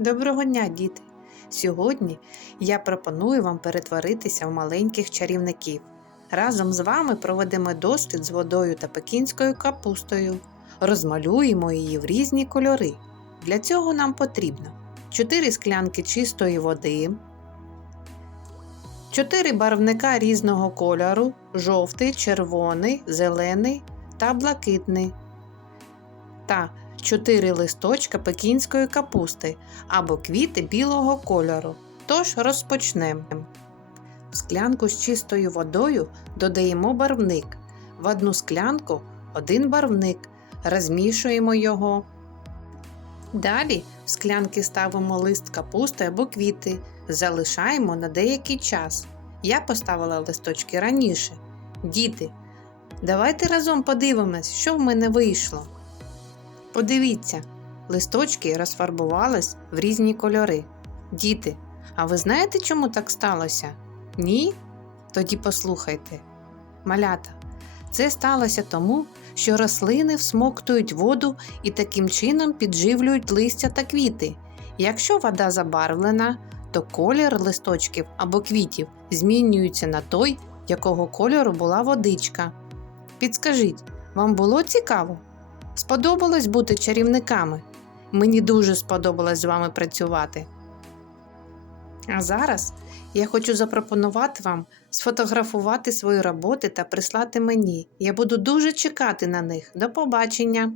Доброго дня, діти! Сьогодні я пропоную вам перетворитися в маленьких чарівників. Разом з вами проведемо дослід з водою та пекінською капустою. Розмалюємо її в різні кольори. Для цього нам потрібно 4 склянки чистої води, 4 барвника різного кольору жовтий, червоний, зелений та блакитний. Та 4 листочка пекінської капусти або квіти білого кольору. Тож розпочнемо. В склянку з чистою водою додаємо барвник. В одну склянку один барвник. Розмішуємо його. Далі в склянки ставимо лист капусти або квіти. Залишаємо на деякий час. Я поставила листочки раніше. Діти, давайте разом подивимось, що в мене вийшло. Подивіться, листочки розфарбувались в різні кольори. Діти, а ви знаєте, чому так сталося? Ні? Тоді послухайте. Малята, це сталося тому, що рослини всмоктують воду і таким чином підживлюють листя та квіти. Якщо вода забарвлена, то колір листочків або квітів змінюється на той, якого кольору була водичка. Підскажіть, вам було цікаво? Сподобалось бути чарівниками? Мені дуже сподобалось з вами працювати. А зараз я хочу запропонувати вам сфотографувати свої роботи та прислати мені. Я буду дуже чекати на них. До побачення!